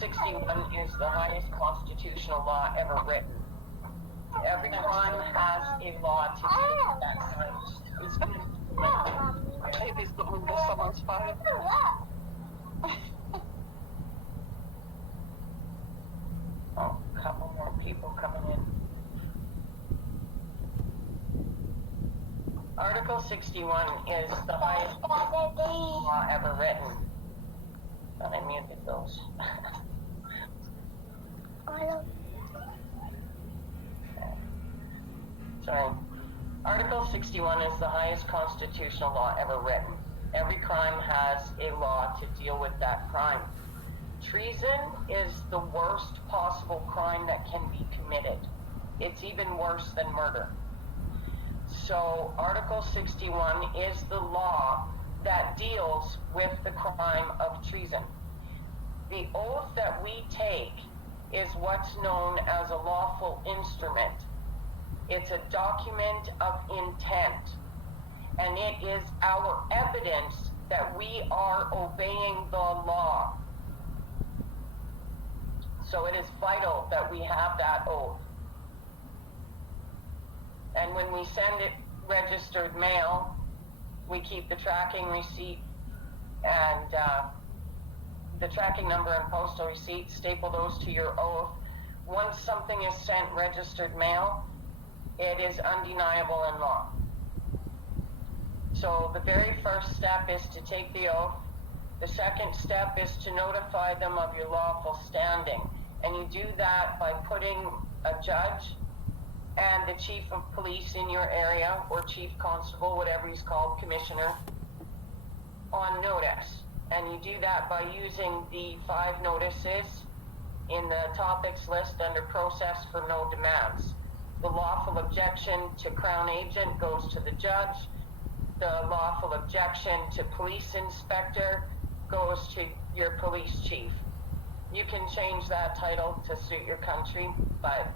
61 is the highest constitutional law ever written. Every crime has a law to do with that crime. Baby's got under someone's phone. Oh, a couple more people coming in. Article 61 is the highest law ever written. Thought I muted those. Sorry. Article 61 is the highest constitutional law ever written. Every crime has a law to deal with that crime. Treason is the worst possible crime that can be committed. It's even worse than murder. So Article 61 is the law that deals with the crime of treason. The oath that we take is what's known as a lawful instrument. It's a document of intent, and it is our evidence that we are obeying the law. So it is vital that we have that oath. And when we send it registered mail, we keep the tracking receipt and the tracking number and postal receipt, staple those to your oath. Once something is sent registered mail, it is undeniable in law. So the very first step is to take the oath. The second step is to notify them of your lawful standing. And you do that by putting a judge and the chief of police in your area, or chief constable, whatever he's called, commissioner, on notice. And you do that by using the 5 notices in the topics list under process for no demands. The lawful objection to Crown Agent goes to the judge. The lawful objection to police inspector goes to your police chief. You can change that title to suit your country, but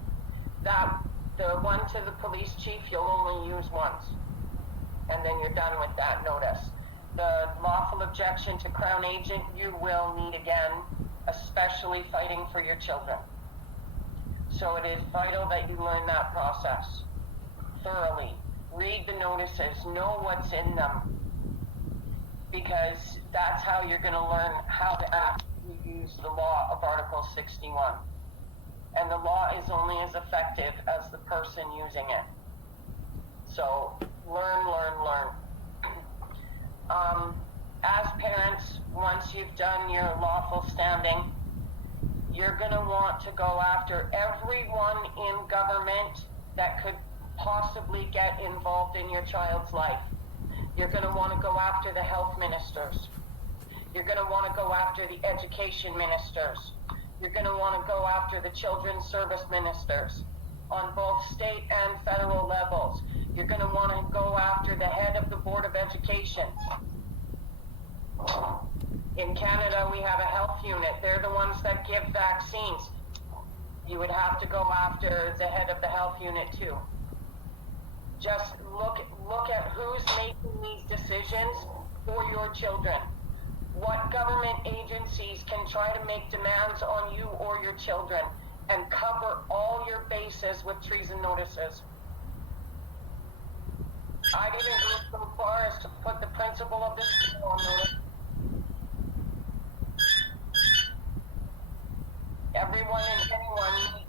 the one to the police chief you'll only use once, and then you're done with that notice. The lawful objection to Crown Agent you will need again, especially fighting for your children. So it is vital that you learn that process thoroughly. Read the notices, know what's in them, because that's how you're going to learn how to actually use the law of Article 61. And the law is only as effective as the person using it. So learn, learn, learn. As parents, once you've done your lawful standing, you're going to want to go after everyone in government that could possibly get involved in your child's life. You're going to want to go after the health ministers. You're going to want to go after the education ministers. You're going to want to go after the children's service ministers on both state and federal levels. You're going to want to go after the head of the Board of Education. In Canada, we have a health unit. They're the ones that give vaccines. You would have to go after the head of the health unit too. Just look at who's making these decisions for your children. What government agencies can try to make demands on you or your children, and cover all your bases with treason notices. I didn't go so far as to put the principal of this school on notice. Everyone and anyone,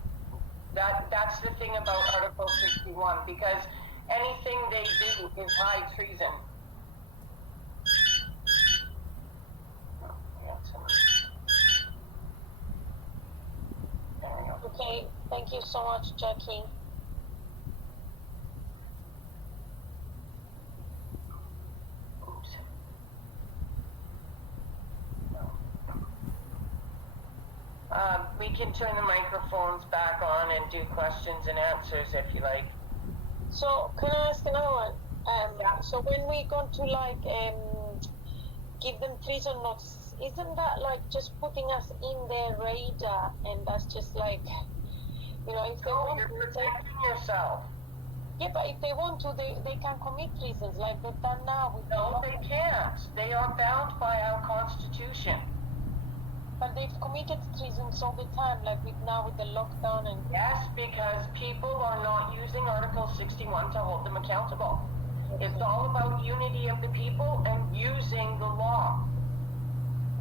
that's the thing about Article 61, because anything they do is high treason. Okay, thank you so much, Jackie. Oops. We can turn the microphones back on and do questions and answers if you like. So, can I ask another one? Yeah. So when we go to give them treason notice, isn't that like just putting us in their radar, and that's just like, if they want You're to, protecting yourself. Yeah, but if they want to, they can commit treasons like they've done now. No, they can't. They are bound by our Constitution. But they've committed treasons all the time, like with the lockdown and. Yes, because people are not using Article 61 to hold them accountable. It's all about unity of the people and using the law.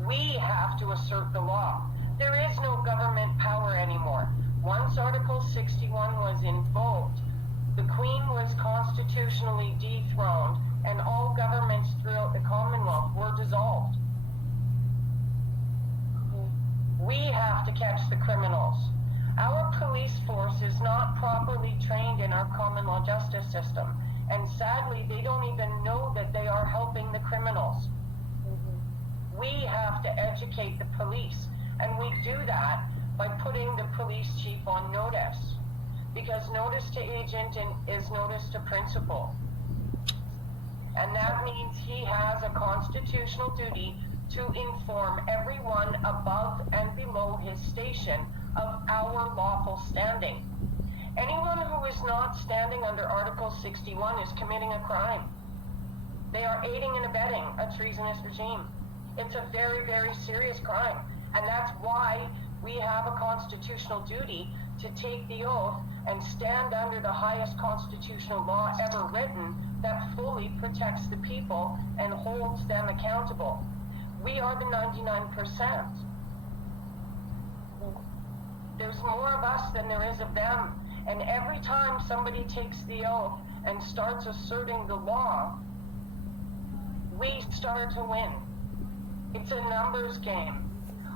We have to assert the law. There is no government power anymore. Once Article 61 was invoked, the Queen was constitutionally dethroned and all governments throughout the Commonwealth were dissolved. We have to catch the criminals. Our police force is not properly trained in our common law justice system, and sadly, they don't even know that they are helping the criminals. We have to educate the police, and we do that by putting the police chief on notice, because notice to agent is notice to principal. And that means he has a constitutional duty to inform everyone above and below his station of our lawful standing. Anyone who is not standing under Article 61 is committing a crime. They are aiding and abetting a treasonous regime. It's a very, very serious crime. And that's why we have a constitutional duty to take the oath and stand under the highest constitutional law ever written that fully protects the people and holds them accountable. We are the 99%. There's more of us than there is of them. And every time somebody takes the oath and starts asserting the law, we start to win. It's a numbers game.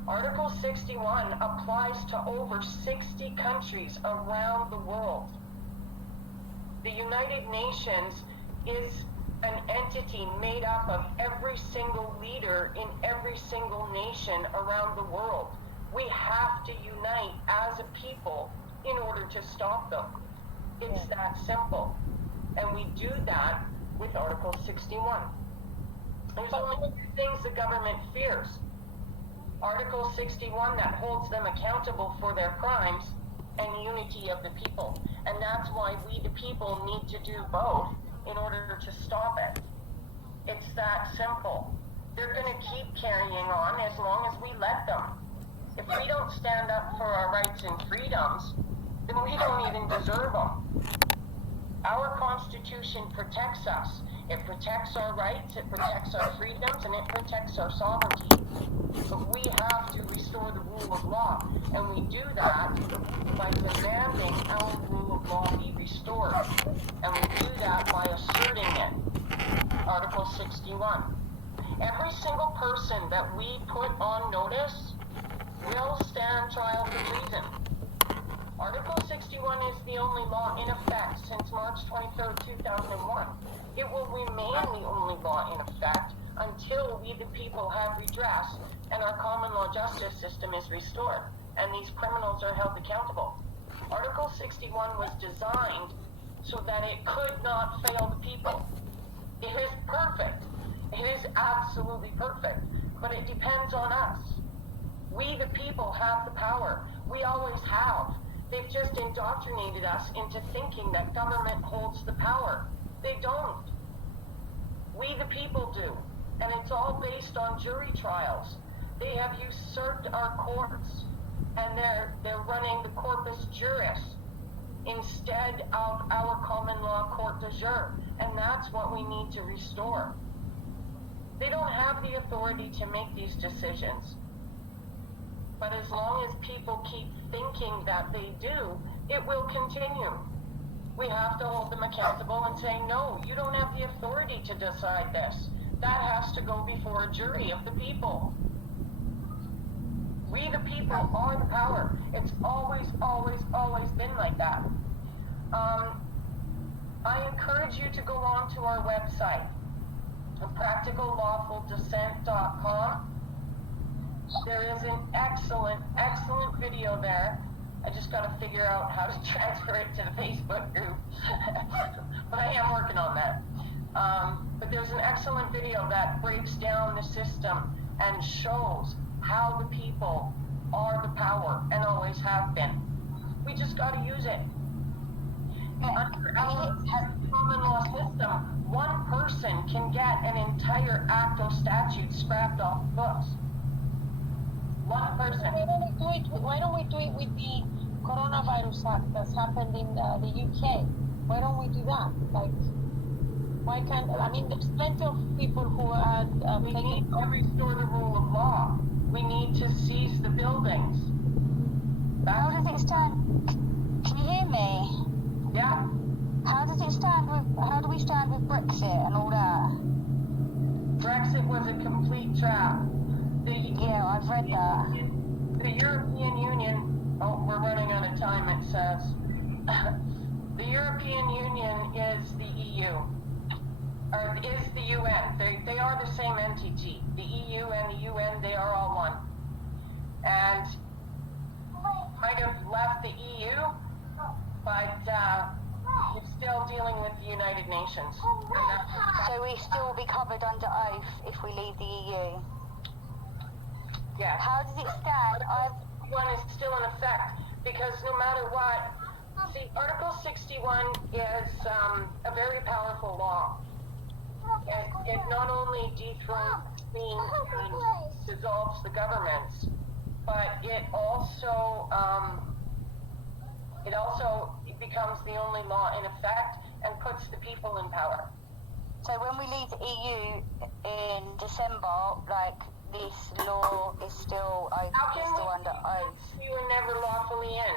Article 61 applies to over 60 countries around the world. The United Nations is an entity made up of every single leader in every single nation around the world. We have to unite as a people in order to stop them. It's that simple. And we do that with Article 61. There's only two things the government fears. Article 61 that holds them accountable for their crimes, and unity of the people. And that's why we the people need to do both in order to stop it. It's that simple. They're going to keep carrying on as long as we let them. If we don't stand up for our rights and freedoms, then we don't even deserve them. Our Constitution protects us. It protects our rights, it protects our freedoms, and it protects our sovereignty. But we have to restore the rule of law, and we do that by demanding our rule of law be restored. And we do that by asserting it. Article 61. Every single person that we put on notice will stand trial for treason. Article 61 is the only law in effect since March 23rd, 2001. It will remain the only law in effect until we the people have redress and our common law justice system is restored and these criminals are held accountable. Article 61 was designed so that it could not fail the people. It is perfect. It is absolutely perfect. But it depends on us. We the people have the power. We always have. They've just indoctrinated us into thinking that government holds the power. They don't. We the people do. And it's all based on jury trials. They have usurped our courts. And they're running the corpus juris instead of our common law court de jure. And that's what we need to restore. They don't have the authority to make these decisions. But as long as people keep thinking that they do, it will continue. We have to hold them accountable and say, no, you don't have the authority to decide this. That has to go before a jury of the people. We the people are the power. It's always, always, always been like that. I encourage you to go on to our website, practicallawfuldissent.com. There is an excellent, excellent video there. I just got to figure out how to transfer it to the Facebook group. But I am working on that. But there's an excellent video that breaks down the system and shows how the people are the power and always have been. We just got to use it. Under our common law system, one person can get an entire act of statute scrapped off the books. One person. Why don't we do it with the coronavirus act that's happened in the UK? Why don't we do that? Like, why can't? I mean, there's plenty of people who are We need taking. to restore the rule of law. We need to seize the buildings. How That's, does it stand? Can you hear me? yeah. How do we stand with Brexit and all that? Brexit was a complete trap. Yeah, I've read that. The European Union, oh, we're running out of time, it says. The European Union is the EU, or is the UN. They are the same entity. The EU and the UN, they are all one. And might have left the EU, but it's still dealing with the United Nations. So we still be covered under oath if we leave the EU. Yes. How does it stand? One is still in effect because no matter what, see, Article 61 is a very powerful law. It not only dethrones queens and dissolves the governments, but it also becomes the only law in effect and puts the people in power. So when we leave the EU in December, like, this law is still How can we under oath. you were never lawfully in?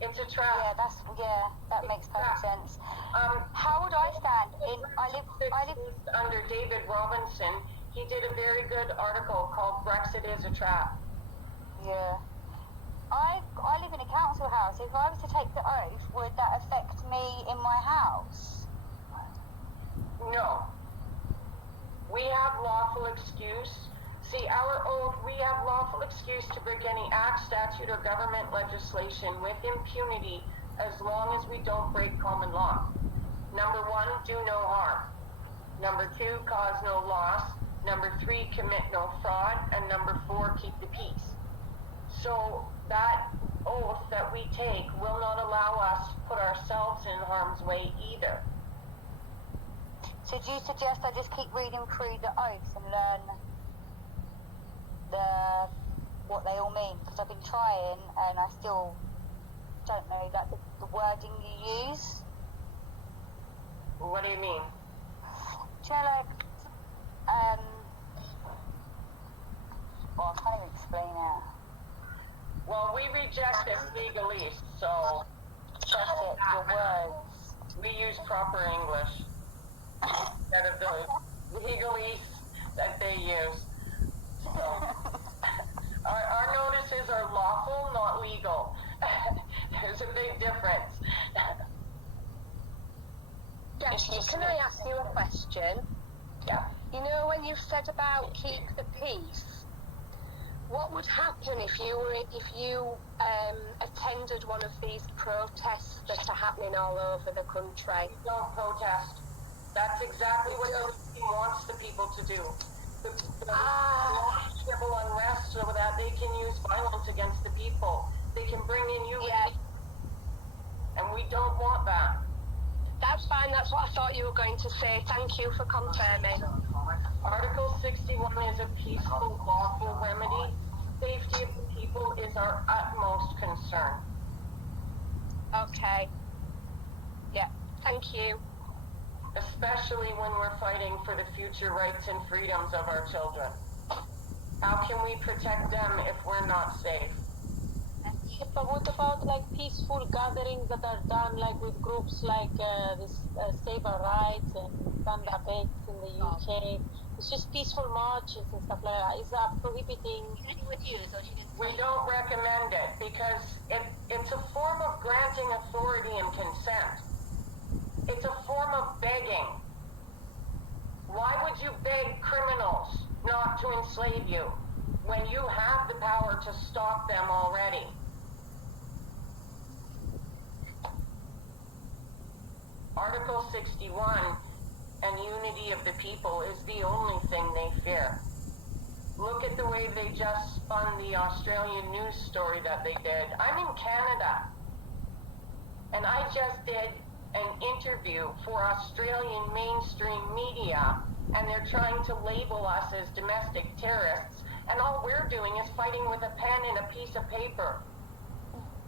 It's a trap. That makes perfect sense. Um, How would I stand in? I live. Under David Robinson, he did a very good article called "Brexit is a Trap." Yeah. I live in a council house. If I was to take the oath, would that affect me in my house? No. We have lawful excuse. See, our oath, we have lawful excuse to break any act, statute, or government legislation with impunity as long as we don't break common law. Number 1, do no harm. Number 2, cause no loss. Number 3, commit no fraud. And number 4, keep the peace. So that oath that we take will not allow us to put ourselves in harm's way either. So do you suggest I just keep reading through the oaths and learn what they all mean? Because I've been trying and I still don't know that the wording you use. What do you mean? Do you know, like, well, I can't even explain it. Well, we reject it legalese, so Just it, your words. we use proper English instead of the legalese that they use. So, our notices are lawful, not legal. There's a big difference. Jackie, can I ask you a question? Yeah. You know, when you said about keep the peace, what would happen if you attended one of these protests that are happening all over the country? We don't protest. That's exactly what the team wants the people to do. The civil unrest so that they can use violence against the people. They can bring in you. Yeah. And we don't want that. That's fine, that's what I thought you were going to say. Thank you for confirming. Article 61 is a peaceful, lawful remedy. Safety of the people is our utmost concern. Okay. Yeah, thank you. Especially when we're fighting for the future rights and freedoms of our children. How can we protect them if we're not safe? But what about like peaceful gatherings that are done like with groups like this Save Our Rights and Stand Up 8 in the UK? It's just peaceful marches and stuff like that. Is that prohibiting? We don't recommend it because it's a form of granting authority and consent. It's a form of begging. Why would you beg criminals not to enslave you when you have the power to stop them already? Article 61 and unity of the people is the only thing they fear. Look at the way they just spun the Australian news story that they did. I'm in Canada, and I just did an interview for Australian mainstream media, and they're trying to label us as domestic terrorists And all we're doing is fighting with a pen and a piece of paper.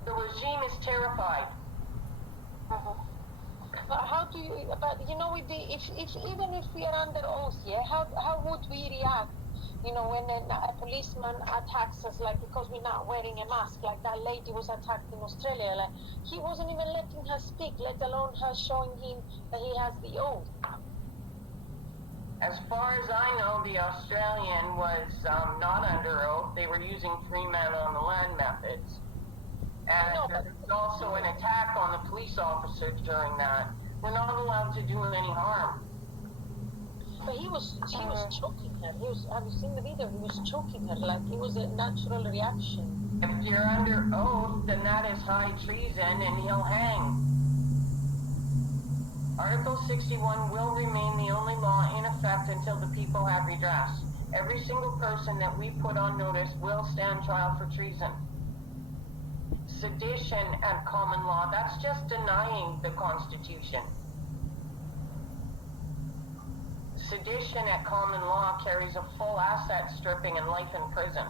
The regime is terrified. But how do you? But you know, with the if even if we are under oath, yeah, how would we react? You know, when a policeman attacks us, like because we're not wearing a mask, like that lady was attacked in Australia, like he wasn't even letting her speak, let alone her showing him that he has the oath. As far as I know, the Australian was not under oath. They were using 3 men on the land methods. And No, there was also an attack on the police officer during that. We're not allowed to do any harm. But he was choking her. Have you seen the video? He was choking her, like it was a natural reaction. If you're under oath, then that is high treason and he'll hang. Article 61 will remain the only law in effect until the people have redress. Every single person that we put on notice will stand trial for treason. Sedition at common law, that's just denying the Constitution. Sedition at common law carries a full asset stripping and life in prison.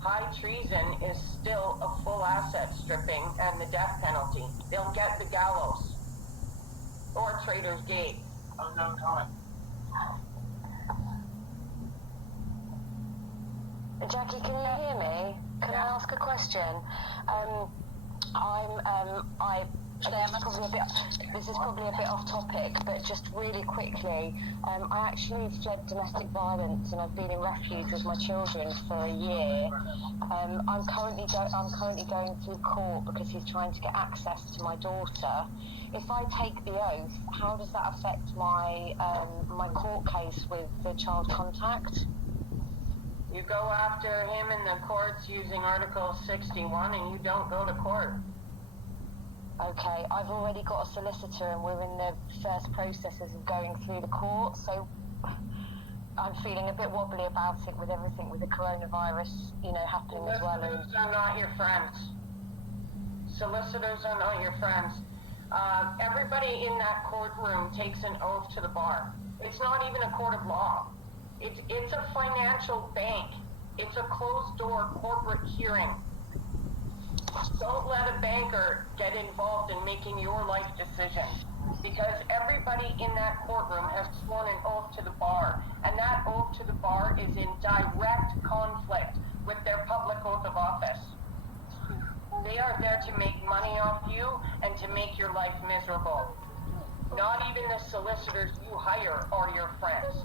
High treason is still a full asset stripping and the death penalty. They'll get the gallows or Traitor's Gate. Jackie, can you hear me? Can I ask a question? This is probably a bit off topic, but just really quickly, I actually fled domestic violence and I've been in refuge with my children for a year. I'm currently going through court because he's trying to get access to my daughter. If I take the oath, how does that affect my my court case with the child contact? You go after him in the courts using Article 61 and you don't go to court. Okay, I've already got a solicitor and we're in the first processes of going through the court, so I'm feeling a bit wobbly about it with everything with the coronavirus, happening as well. Solicitors are not your friends. Solicitors are not your friends. Everybody in that courtroom takes an oath to the bar. It's not even a court of law. It's a financial bank. It's a closed-door corporate hearing. Don't let a banker get involved in making your life decisions, because everybody in that courtroom has sworn an oath to the bar, and that oath to the bar is in direct conflict with their public oath of office. They are there to make money off you and to make your life miserable. Not even the solicitors you hire are your friends.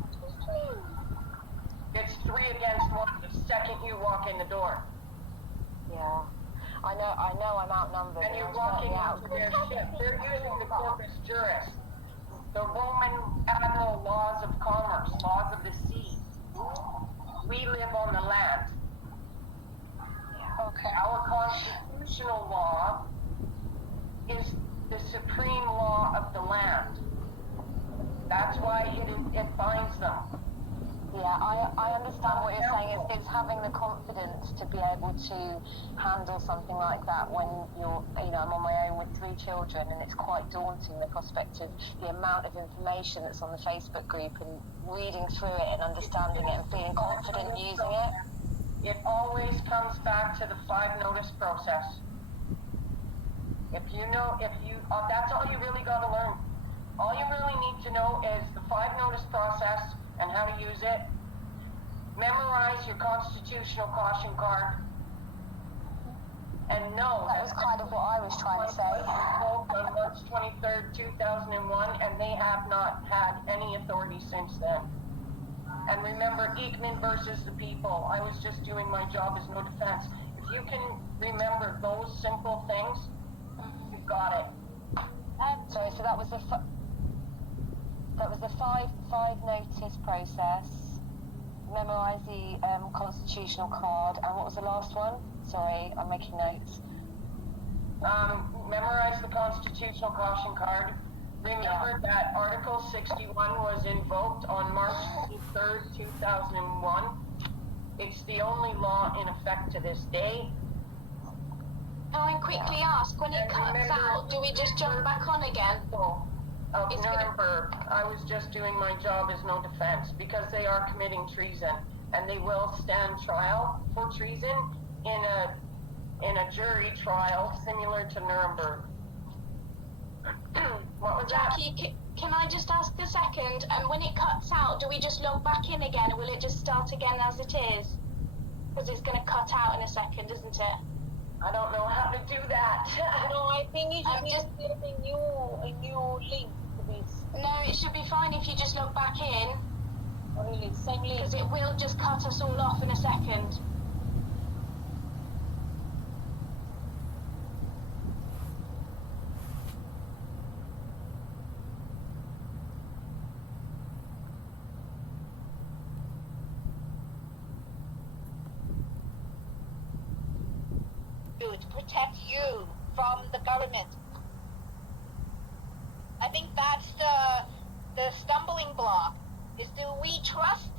It's 3 against 1 the second you walk in the door. Yeah. I know I'm outnumbered. And you're walking into their ship. They're using the corpus juris, the Roman admiral laws of commerce, laws of the sea. We live on the land. Okay. Our constitutional law is the supreme law of the land. That's why it binds them. Yeah, I understand what you're saying. It's having the confidence to be able to handle something like that when I'm on my own with 3 children, and it's quite daunting, the prospect of the amount of information that's on the Facebook group and reading through it and understanding it and feeling confident using it. It always comes back to the 5 notice process. That's all you really got to learn. All you really need to know is the 5 notice process and how to use it. Memorize your constitutional caution card. And know That was kind of what I was trying to say. On March 23rd, 2001, and they have not had any authority since then. And remember, Ekman versus the people. I was just doing my job as no defense. If you can remember those simple things, you've got it. Sorry, so that was the 5 notice process. Memorise the constitutional card, and what was the last one? Sorry, I'm making notes. Memorize the constitutional caution card. Remember that Article 61 was invoked on March 23rd, 2001. It's the only law in effect to this day. Can I quickly ask, when it cuts out, do we just jump back on again? of It's gonna- Nuremberg. I was just doing my job as no defense because they are committing treason, and they will stand trial for treason in a jury trial similar to Nuremberg. What was that? Jackie, can I just ask a second? And when it cuts out, do we just log back in again, or will it just start again as it is? Because it's going to cut out in a second, isn't it? I don't know how to do that. No, I think you I'm just need just- to create a new link to this. No, it should be fine if you just log back in, Really, same link. because it will just cut us all off in a second. To protect you from the government. I think that's the stumbling block. Is do we trust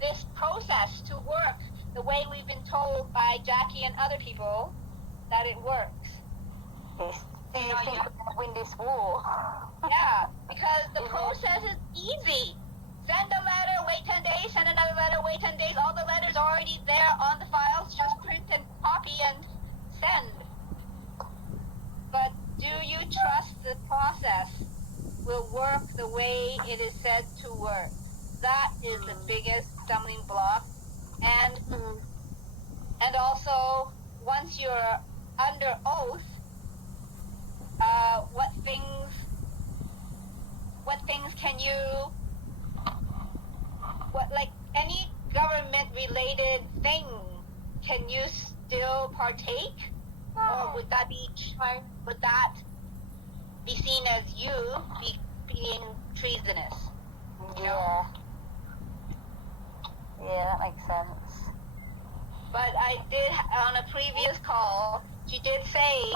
this process to work the way we've been told by Jackie and other people that it works? Yes. Do you think we're going to win this war? Yeah, because the process is easy. Send a letter, wait 10 days, send another letter, wait 10 days. All the letters are already there on the files, just print and copy and send. But do you trust the process will work the way it is said to work? That is the biggest stumbling block. And also, once you're under oath, what things can you, like any government related thing, can you still partake? Or would that be seen as you being treasonous? Yeah. Yeah, that makes sense. But I did, on a previous call, she did say,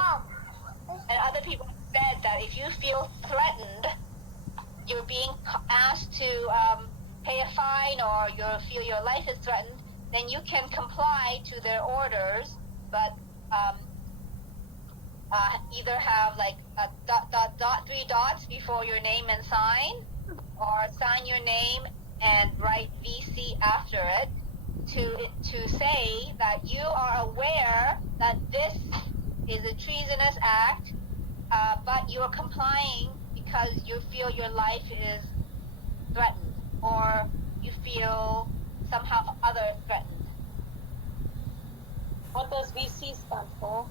and other people said that if you feel threatened, you're being asked to pay a fine, or you feel your life is threatened, then you can comply to their orders, but either have like a three dots before your name and sign, or sign your name and write VC after it, to say that you are aware that this is a treasonous act, but you are complying because you feel your life is threatened, or you feel somehow other threatened. What does VC stand for?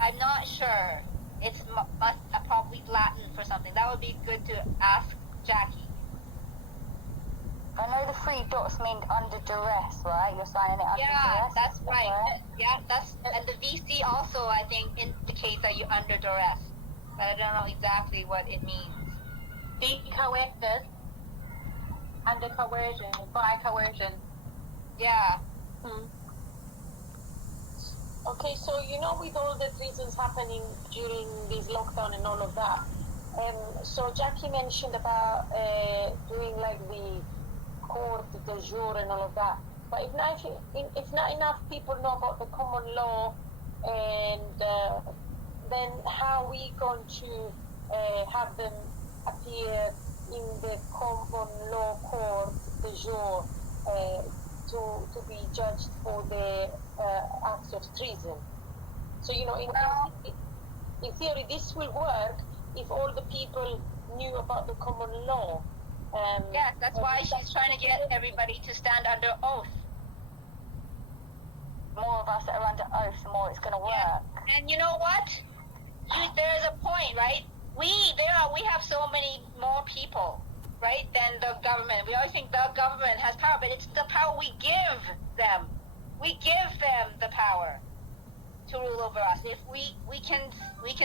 I'm not sure. It's probably Latin for something. That would be good to ask Jackie. I know the three dots mean under duress, right? You're signing it under Yeah, duress? that's right. Yeah, and the VC also, I think, indicates that you're under duress. But I don't know exactly what it means. Be coerced, under coercion, by coercion. Yeah. Okay, so with all the reasons happening during this lockdown and all of that, so Jackie mentioned about doing like the court de jour and all of that. But if not enough people know about the common law, and then how are we going to have them appear in the common law court de jour to be judged for the acts of treason? So in theory this will work if all the people knew about the common law. Yes, that's why she's trying to get everybody to stand under oath. The more of us that are under oath, the more it's going to work. Yeah. And you know what? There's a point, right? We have so many more people, right, than the government. We always think the government has power, but it's the power we give them. We give them the power to rule over us. If we can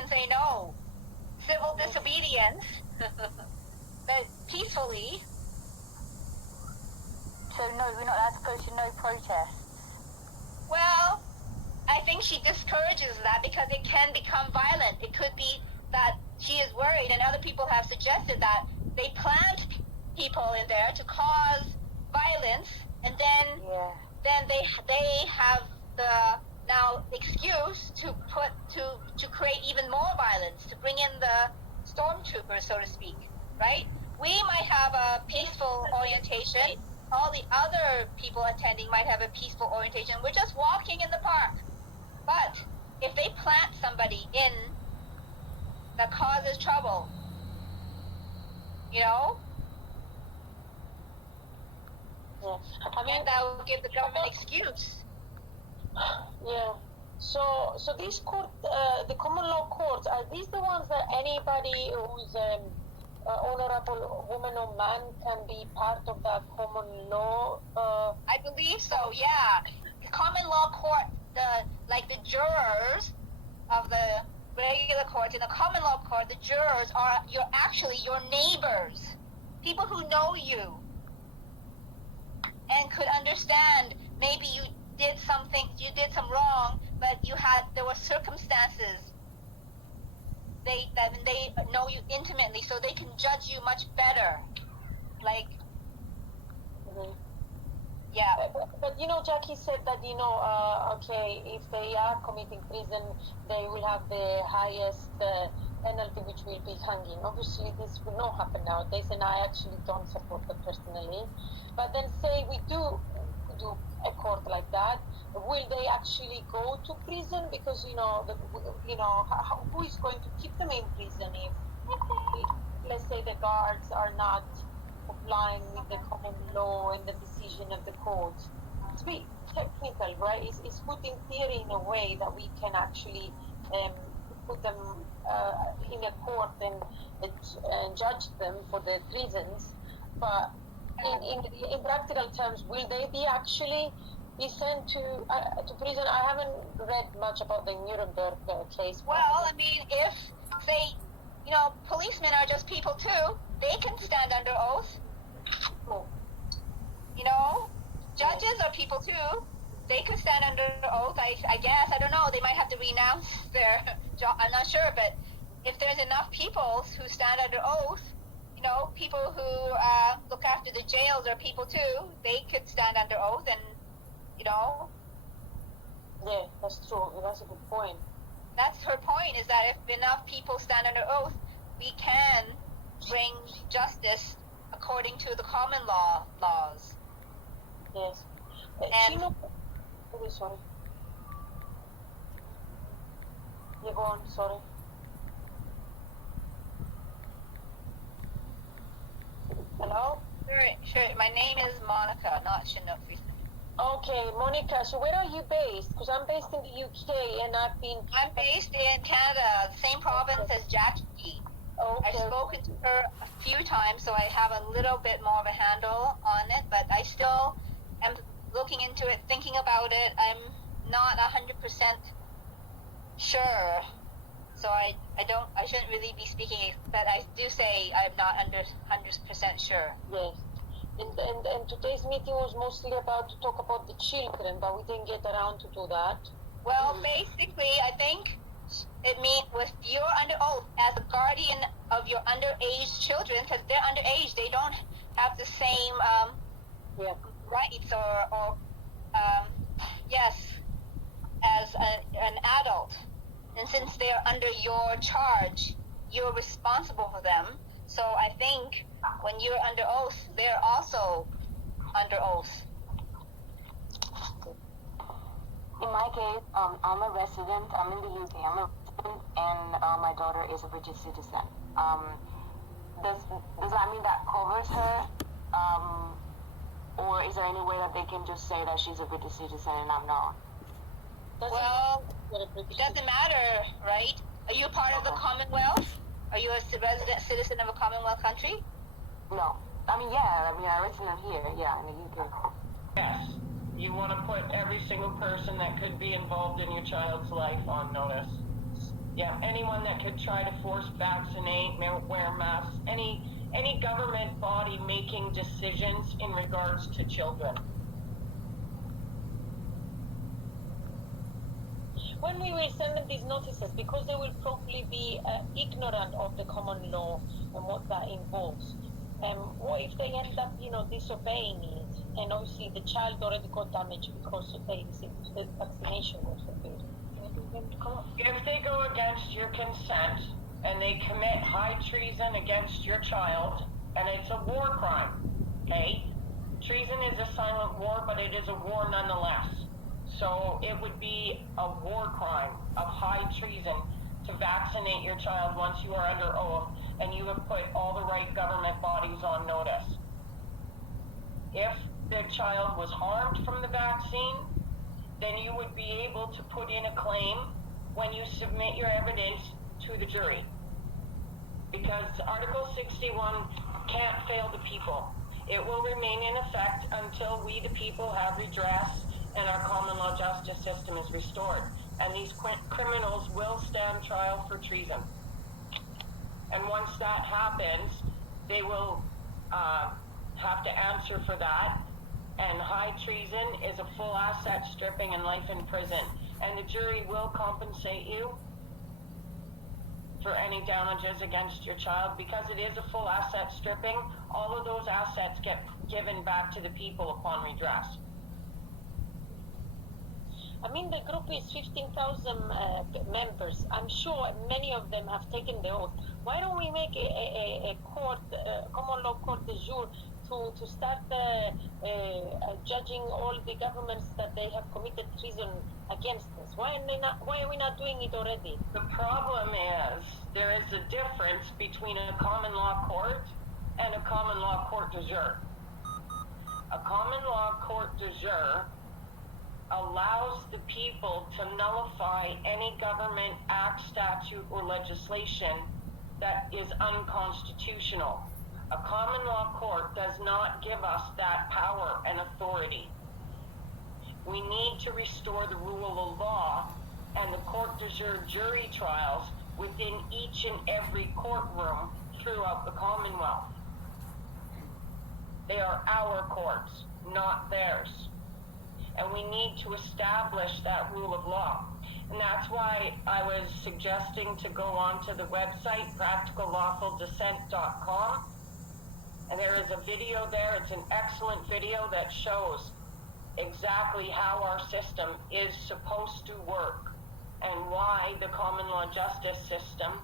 say no. Civil disobedience, but peacefully. So no, we're not allowed to post no protests. Well, I think she discourages that because it can become violent. It could be that she is worried, and other people have suggested that they plant people in there to cause violence, and then they have the excuse to create even more violence, to bring in the stormtroopers, so to speak. right? We might have a peaceful orientation. All the other people attending might have a peaceful orientation. We're just walking in the park. But if they plant somebody in that causes trouble, you know, Yeah. I mean, and that will give the government excuse. yeah. So these court, the common law courts, are these the ones that anybody who's honorable woman or man can be part of that common law? I believe so, yeah. The common law court, the jurors of the regular court, in the common law court, the jurors are actually your neighbors, people who know you and could understand. Maybe you did some wrong, but there were circumstances. They know you intimately, so they can judge you much better. Like, yeah. But Jackie said that okay, if they are committing treason, they will have the highest penalty, which will be hanging. Obviously, this will not happen nowadays, and I actually don't support that personally. But then, say we do a court like that, will they actually go to prison? Because who is going to keep them in prison if let's say the guards are not complying with the common law and the decision of the court? It's a bit technical, right? It's put in theory in a way that we can actually put them in a court and judge them for their treasons, but in practical terms, will they be sent to prison? I haven't read much about the Nuremberg case. Well, I mean, if say, policemen are just people too, they can stand under oath. Judges are people too. They could stand under oath. I guess, I don't know. They might have to renounce their job. I'm not sure, but if there's enough people who stand under oath, people who look after the jails are people too. They could stand under oath, and Yeah, that's true. That's a good point. That's her point, is that if enough people stand under oath, we can bring justice according to the common laws. Yes. And sorry. You go on. Sorry. Hello? Sure. My name is Monica, not Chinook. Okay, Monica, so where are you based? Because I'm based in the UK and I'm based in Canada, the same province as Jackie. Okay. I've spoken to her a few times, so I have a little bit more of a handle on it, but I still am looking into it, thinking about it. I'm not 100% sure, so I shouldn't really be speaking, but I do say I'm not 100% sure. Yes. And today's meeting was mostly about to talk about the children, but we didn't get around to do that. Well, basically, I think it means if you're under oath as a guardian of your underage children, because they're underage, they don't have the same rights or as an adult. And since they're under your charge, you're responsible for them. So I think when you're under oath, they're also under oath. In my case, I'm a resident. I'm in the UK. I'm a resident, and my daughter is a British citizen. Does that mean that covers her, or is there any way that they can just say that she's a British citizen and I'm not? Well, it doesn't matter, right? Are you part of the Commonwealth? Are you a resident citizen of a Commonwealth country? No. I resident here, in the UK. Yes. You want to put every single person that could be involved in your child's life on notice. Yeah, anyone that could try to force vaccinate, wear masks, any government body making decisions in regards to children. When we will send them these notices, because they will probably be ignorant of the common law and what that involves, what if they end up, disobeying it, and obviously the child already got damaged because the vaccination was forbidden? If they go against your consent and they commit high treason against your child, and it's a war crime, okay? Treason is a silent war, but it is a war nonetheless. So it would be a war crime of high treason to vaccinate your child once you are under oath and you have put all the right government bodies on notice. If the child was harmed from the vaccine, then you would be able to put in a claim when you submit your evidence to the jury. Because Article 61 can't fail the people. It will remain in effect until we, the people, have redress and our common law justice system is restored. And these criminals will stand trial for treason. And once that happens, they will have to answer for that. And high treason is a full asset stripping and life in prison. And the jury will compensate you for any damages against your child, because it is a full asset stripping. All of those assets get given back to the people upon redress. I mean, the group is 15,000 members. I'm sure many of them have taken the oath. Why don't we make a court, common law court de jure, to start judging all the governments that they have committed treason against us? Why are we not doing it already? The problem is there is a difference between a common law court and a common law court de jure. A common law court de jure allows the people to nullify any government act, statute, or legislation that is unconstitutional. A common law court does not give us that power and authority. We need to restore the rule of law and the court de jure jury trials within each and every courtroom throughout the Commonwealth. They are our courts, not theirs. And we need to establish that rule of law. And that's why I was suggesting to go onto the website, practicallawfuldissent.com. And there is a video there. It's an excellent video that shows exactly how our system is supposed to work and why the common law justice system,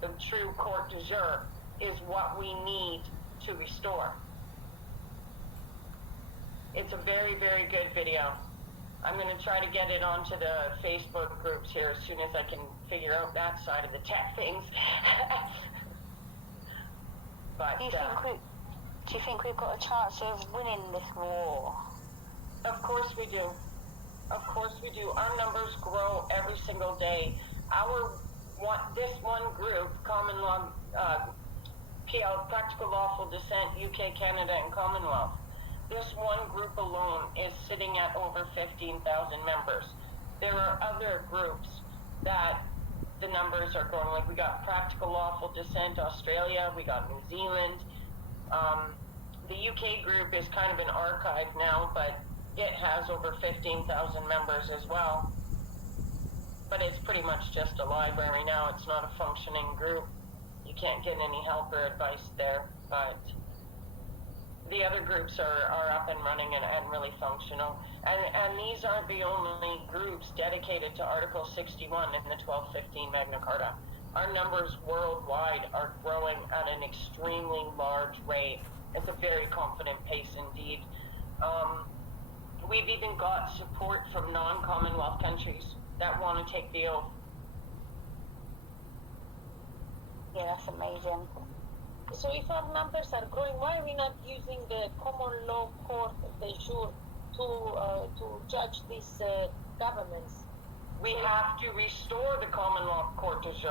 the true court de jure, is what we need to restore. It's a very, very good video. I'm going to try to get it onto the Facebook groups here as soon as I can figure out that side of the tech things. But Do you think we've got a chance of winning this war? of course we do. Of course we do. Our numbers grow every single day. This one group, Common Law, PL, Practical Lawful Dissent, UK, Canada, and Commonwealth, this one group alone is sitting at over 15,000 members. There are other groups that the numbers are growing. Like we got Practical Lawful Dissent Australia, we got New Zealand. The UK group is kind of an archive now, but it has over 15,000 members as well. But it's pretty much just a library now. It's not a functioning group. You can't get any help or advice there, but the other groups are up and running and really functional. And these aren't the only groups dedicated to Article 61 in the 1215 Magna Carta. Our numbers worldwide are growing at an extremely large rate. It's a very confident pace indeed. We've even got support from non-Commonwealth countries that want to take the oath. Yeah, that's amazing. So if our numbers are growing, why are we not using the common law court de jure to judge these governments? We have to restore the common law court de jure.